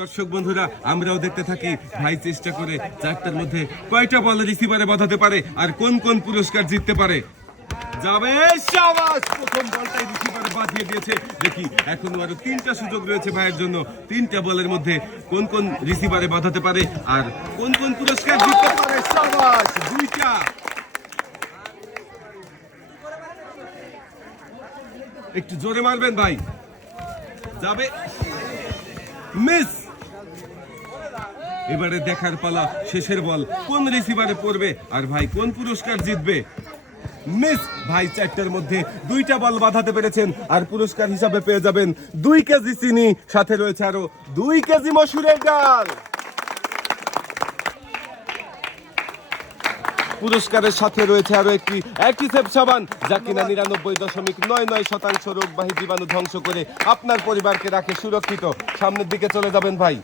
দর্শক বন্ধুরা, আমরাও দেখতে থাকি। ভাই চেষ্টা করে চারটার মধ্যে কয়টা বল রিসিভারে বাঁধাতে পারে আর কোন কোন পুরস্কার জিততে পারে? যাবে রিসিভারে দিয়েছে। দেখি আরও তিনটা সুযোগ রয়েছে ভাইয়ের জন্য। তিনটা বলের মধ্যে কোন কোন রিসিভারে বাঁধাতে পারে আর কোন কোন পুরস্কার পারে? দুইটা। একটু জোরে মারবেন ভাই। যাবে মিস! এবারে দেখার পালা, শেষের বল। কোন রিসিভারে পড়বে আর ভাই কোন পুরস্কার জিতবে? মিস, ভাই চারটার মধ্যে দুইটা বল বাঁধাতে পেরেছেন আর পুরস্কার হিসাবে পেয়ে যাবেন দুই কেজি চিনি। সাথে রয়েছে আরও দুই কেজি মসুরের ডাল। পুরস্কারের সাথে রয়েছে আরও একটি অ্যাক্টিসেপ সাবান যা কিনা নিরানব্বই দশমিক নয় নয় শতাংশ রোগবাহী জীবাণু ধ্বংস করে আপনার পরিবারকে রাখে সুরক্ষিত। সামনের দিকে চলে যাবেন ভাই।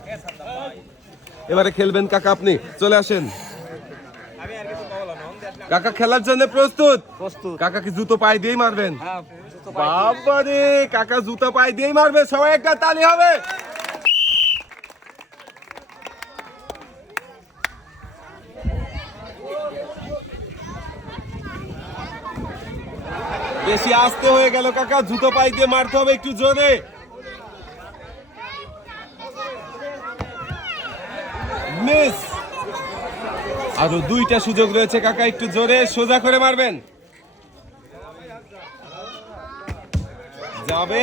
এবারে খেলবেন কাকা আপনি। চলে আসেন। কাকা খেলার জন্য প্রস্তুত? প্রস্তুত। কাকা কি জুতো পায়ে দিয়েই মারবেন। হ্যাঁ বাবারে কাকা জুতো পায়ে দিয়েই মারবে। সবাই একটা তালি হবে। বেশি আস্তে হয়ে গেল, কাকা। জুতো পায়ে দিয়ে মারতে হবে একটু জোরে। মিস! আরও দুইটা সুযোগ রয়েছে, কাকা, একটু জোরে সোজা করে মারবেন। যাবে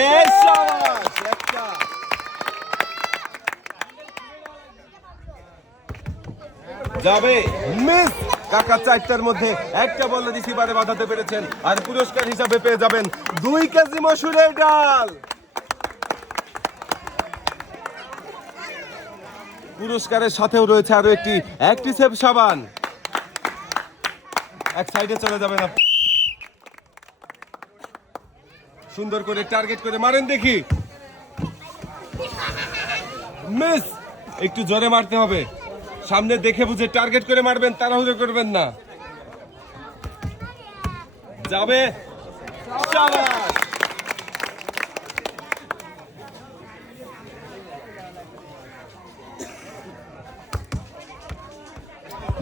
যাবে, মিস! কাকা চারটার মধ্যে একটা বল রিসিভারে বাঁধাতে পেরেছেন আর পুরস্কার হিসাবে পেয়ে যাবেন দুই কেজি মসুরের ডাল। পুরস্কারের সাথেও রয়েছে আরও একটি অ্যাক্টিসেভ সাবান। এক সাইডে চলে যাবেন আপনি সুন্দর করে টার্গেট করে মারেন দেখি। মিস, একটু জোরে মারতে হবে। সামনে দেখে বুঝে টার্গেট করে মারবেন তাড়াহুড়ো করবেন না। যাবে?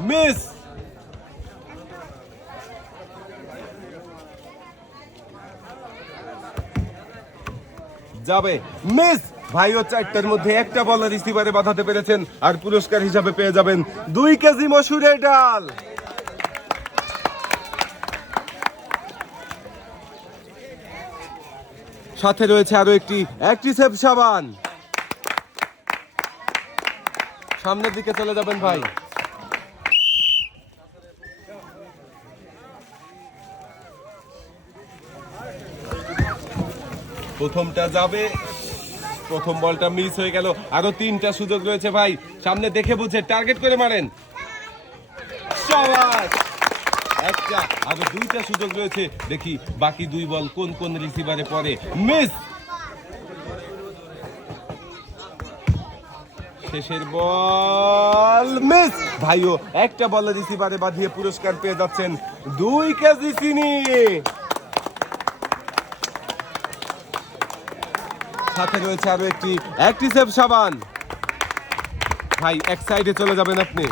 মিস! যাবে। মিস! ভাইও চারটার মধ্যে একটা বল রিসিভারে বাঁধাতে পেরেছেন আর পুরস্কার হিসাবে পেয়ে যাবেন দুই কেজি মসুরের ডাল। সাথে রয়েছে আরও একটি অ্যাক্টিসেভ সাবান। সামনের দিকে চলে যাবেন ভাই। প্রথমটা যাবে প্রথম বলটা মিস হয়ে গেল। আরও তিনটা সুযোগ রয়েছে ভাই। সামনে দেখে বুঝে টার্গেট করে মারেন! একটা, আরও দুইটা সুযোগ রয়েছে। দেখি বাকি দুই বল কোন কোন রিসিভারে পড়ে। মিস! শেষের বল, মিস! ভাইও একটা বল রিসিভারে বাঁধিয়ে পুরস্কার পেয়ে যাচ্ছেন দুই কেজি চিনি সাথে রয়েছে আরও একটি অ্যাক্টিসেভ সাবান। ভাই এক সাইডে চলে যাবেন আপনি।